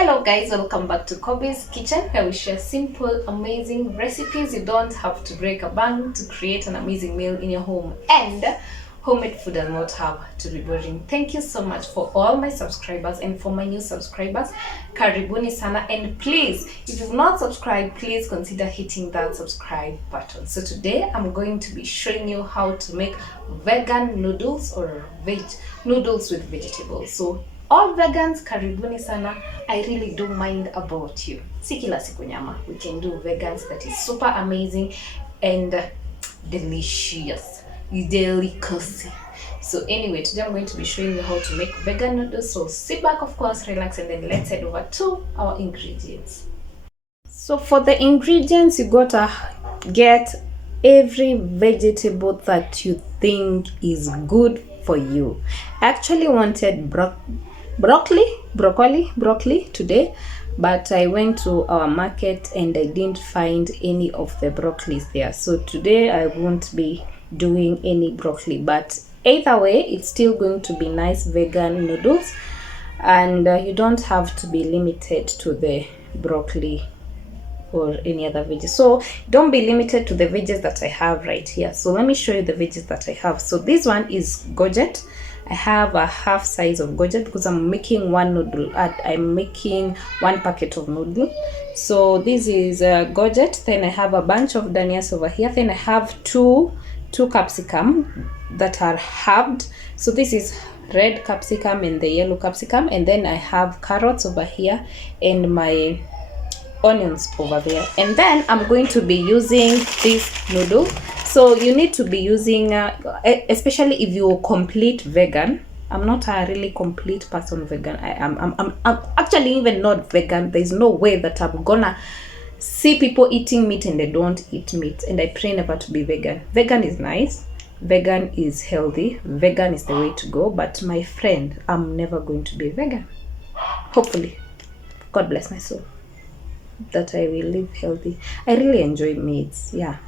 Hello guys, welcome back to Kobe's Kitchen, where we share simple, amazing recipes. You don't have to break a bank to create an amazing meal in your home, and homemade food does not have to be boring. Thank you so much for all my subscribers, and for my new subscribers, karibuni sana. And please, if you've not subscribed, please consider hitting that subscribe button. So today I'm going to be showing you how to make vegan noodles or noodles with vegetables. So all vegans, karibuni sana. I really don't mind about you. Si kila siku nyama. We can do vegans that is super amazing and delicious. Delicacy. So anyway, today I'm going to be showing you how to make vegan noodles. So sit back, of course, relax, and then let's head over to our ingredients. So for the ingredients, you gotta get every vegetable that you think is good for you. I actually wanted broccoli today, but I went to our market and I didn't find any of the broccolis there. So today I won't be doing any broccoli, but either way it's still going to be nice vegan noodles, and you don't have to be limited to the broccoli or any other veggies. So don't be limited to the veggies that I have right here. So let me show you the veggies that I have. So this one is gourget. I have a half size of gourget because I'm making one noodle. I'm making one packet of noodle. So this is gourget. Then I have a bunch of danias over here. Then I have two capsicum that are halved. So this is red capsicum and the yellow capsicum. And then I have carrots over here and my onions over there. And then I'm going to be using this noodle. So you need to be using especially if you're complete vegan. I'm not a really complete person vegan. I'm actually even not vegan. There's no way that I'm gonna see people eating meat and they don't eat meat, and I pray never to be vegan. Vegan is nice, vegan is healthy, vegan is the way to go, but my friend, I'm never going to be vegan. Hopefully, God bless my soul, that I will live healthy. I really enjoy meats, yeah.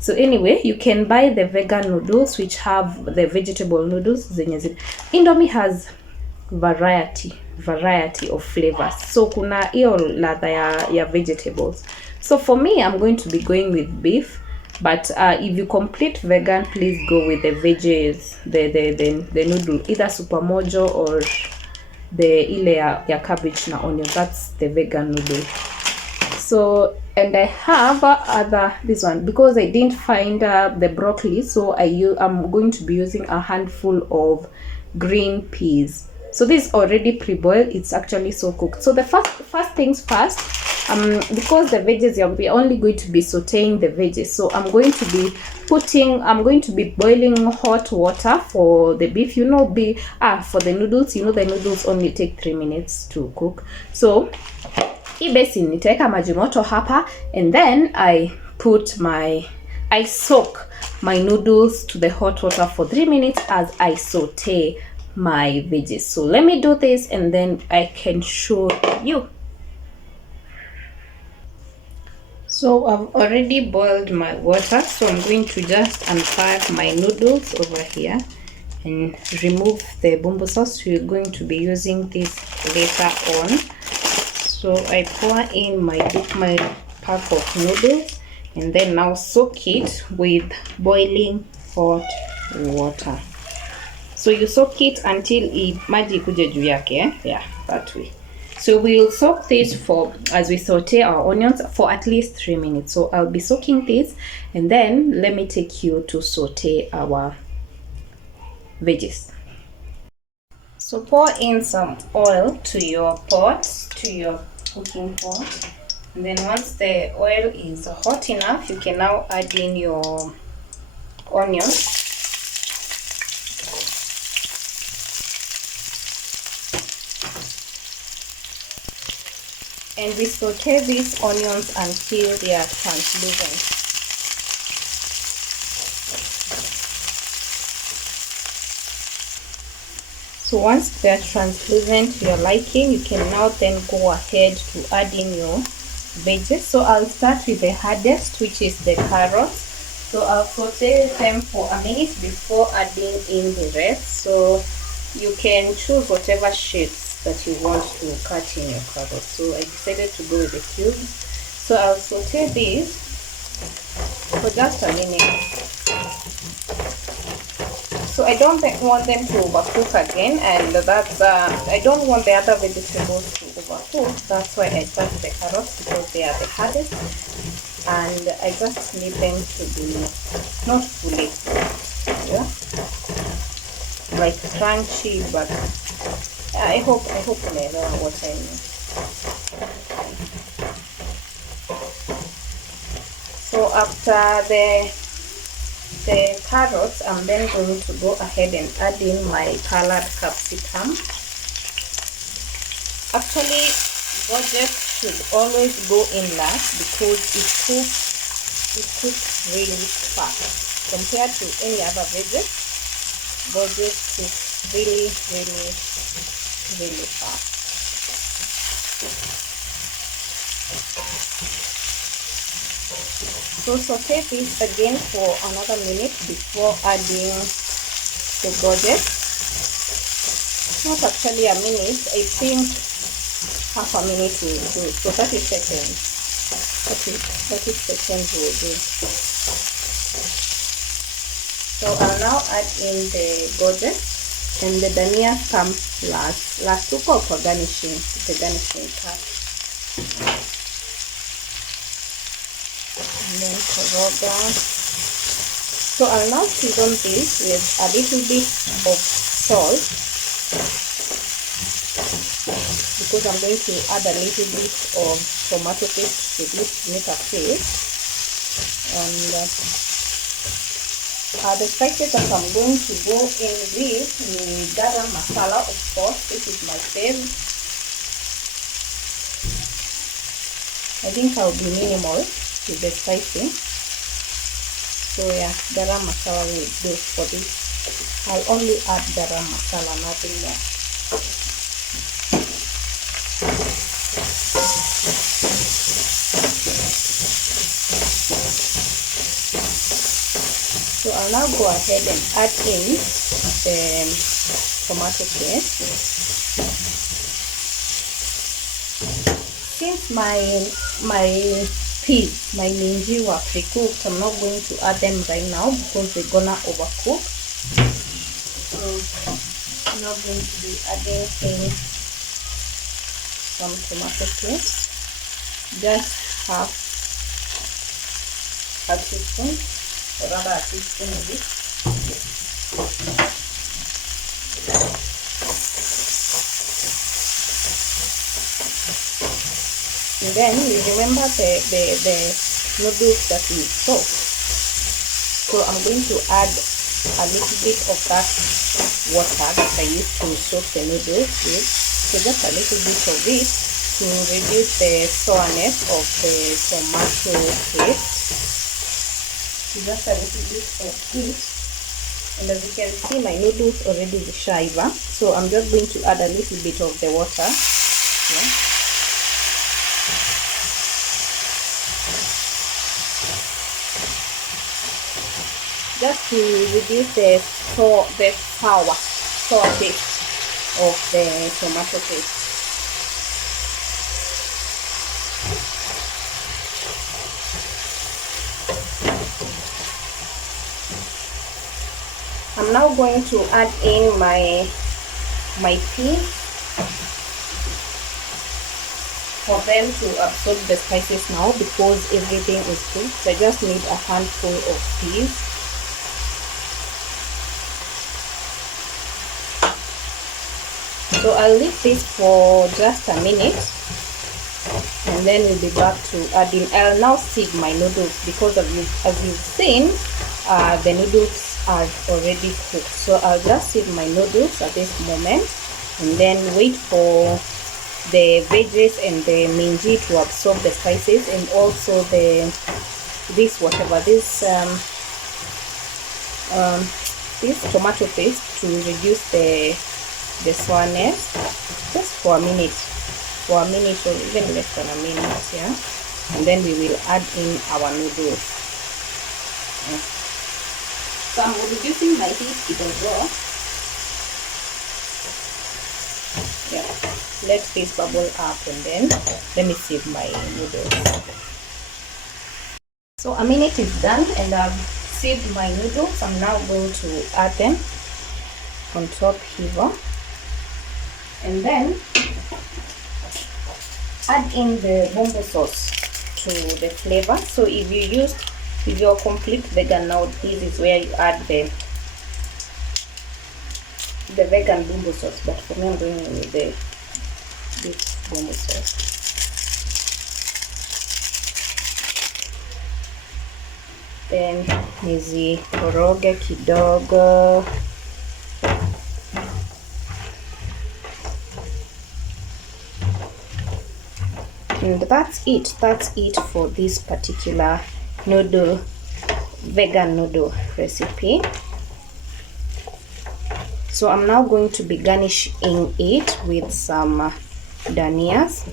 So anyway, you can buy the vegan noodles which have the vegetable noodles. Indomie has variety of flavors. So kuna hiyo ladha ya vegetables. So for me, I'm going to be going with beef. But if you complete vegan, please go with the veggies, the noodle, either supermojo or the ile ya cabbage na onion. That's the vegan noodle. So, and I have this one because I didn't find the broccoli, so I'm going to be using a handful of green peas. So this is already pre-boiled. It's actually so cooked. So the first things first, because the veggies, we're only going to be sauteing the veggies. So I'm going to be boiling hot water for the beef. For the noodles, the noodles only take 3 minutes to cook. So hii basin nitaweka maji moto hapa, and then I soak my noodles to the hot water for 3 minutes as I saute my veggies. So let me do this and then I can show you. So I've already boiled my water, so I'm going to just unpack my noodles over here and remove the bumbo sauce. We're going to be using this later on. So I pour in my pack of noodles and then now soak it with boiling hot water. So you soak it until maji kuje juu yake, yeah, that way. So we'll soak this as we saute our onions for at least 3 minutes. So I'll be soaking this, and then let me take you to saute our veggies. So pour in some oil to your cooking pot, and then once the oil is hot enough, you can now add in your onions. And we saute these onions until they are translucent. So once they're translucent to your liking, you can now then go ahead to add in your veggies. So I'll start with the hardest, which is the carrots. So I'll saute them for a minute before adding in the rest. So you can choose whatever shapes that you want to cut in your carrots. So I decided to go with the cubes. So I'll saute this for just a minute. So I don't want them to overcook again, and that's I don't want the other vegetables to overcook. That's why I start the carrots, because they are the hardest, and I just need them to be not fully, yeah, like crunchy, but I hope you know what I mean. So after the carrots, I'm then going to go ahead and add in my colored capsicum. Actually, budget should always go in last because it cooks really fast compared to any other veggie. Budget cooks really fast. So saute this again for another minute before adding the budget. Not actually a minute, I think half a minute will do. So 30 seconds. 30 seconds will do. So I'll now add in the budget, and the dania comes last to go for garnishing, the garnishing part. And then koroga. So I'll now season this with a little bit of salt, because I'm going to add a little bit of tomato paste to this to make a paste. And the spices that I'm going to go in with is garam masala, of course. This is my favorite. I think I'll be minimal with the spicy. So yeah, garam masala will do for this. I'll only add garam masala, nothing more. So I'll now go ahead and add in the tomato paste. Since my peas, my minji were pre-cooked, I'm not going to add them right now because they're gonna overcook. So I'm not going to be adding in some tomato paste, just half a teaspoon, or rather a teaspoon of it. And then you remember the noodles that we soaked. So I'm going to add a little bit of that water that I used to soak the noodles with. So just a little bit of it to reduce the sourness of the tomato paste. So just a little bit of it. And as you can see, my noodles already shiver. So I'm just going to add a little bit of the water. Yeah. Just to reduce the sour taste of the tomato paste. I'm now going to add in my peas for them to absorb the spices now, because everything is cooked. So I just need a handful of peas. So I'll leave this for just a minute, and then we'll be back to adding. I'll now sieve my noodles, because as you've seen, the noodles are already cooked. So I'll just sieve my noodles at this moment, and then wait for the veggies and the minji to absorb the spices, and also this tomato paste to reduce the sourness, just for a minute, or even less than a minute. Yeah, and then we will add in our noodles. Yeah. So I'm reducing my heat even more. Yeah. let this bubble up, and then let me sieve my noodles. So a minute is done, and I've sieved my noodles. I'm now going to add them on top here, and then add in the bumbo sauce to the flavor. So if you're complete vegan now, this is where you add the vegan bumbo sauce, but for me I'm going with this bumbo sauce. Then nizikoroge kidogo. And that's it for this particular vegan noodle recipe. So I'm now going to be garnishing it with some danias,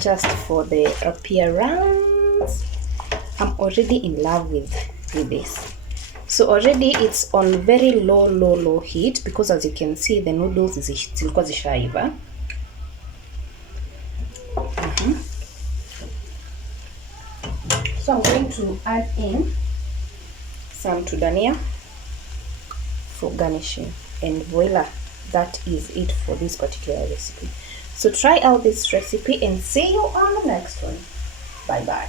just for the appearance. I'm already in love with this. So already it's on very low heat, because as you can see the noodles zilikuwa zishaiva. So I'm going to add in some tudania for garnishing, and voila, that is it for this particular recipe. So try out this recipe and see you on the next one. Bye bye.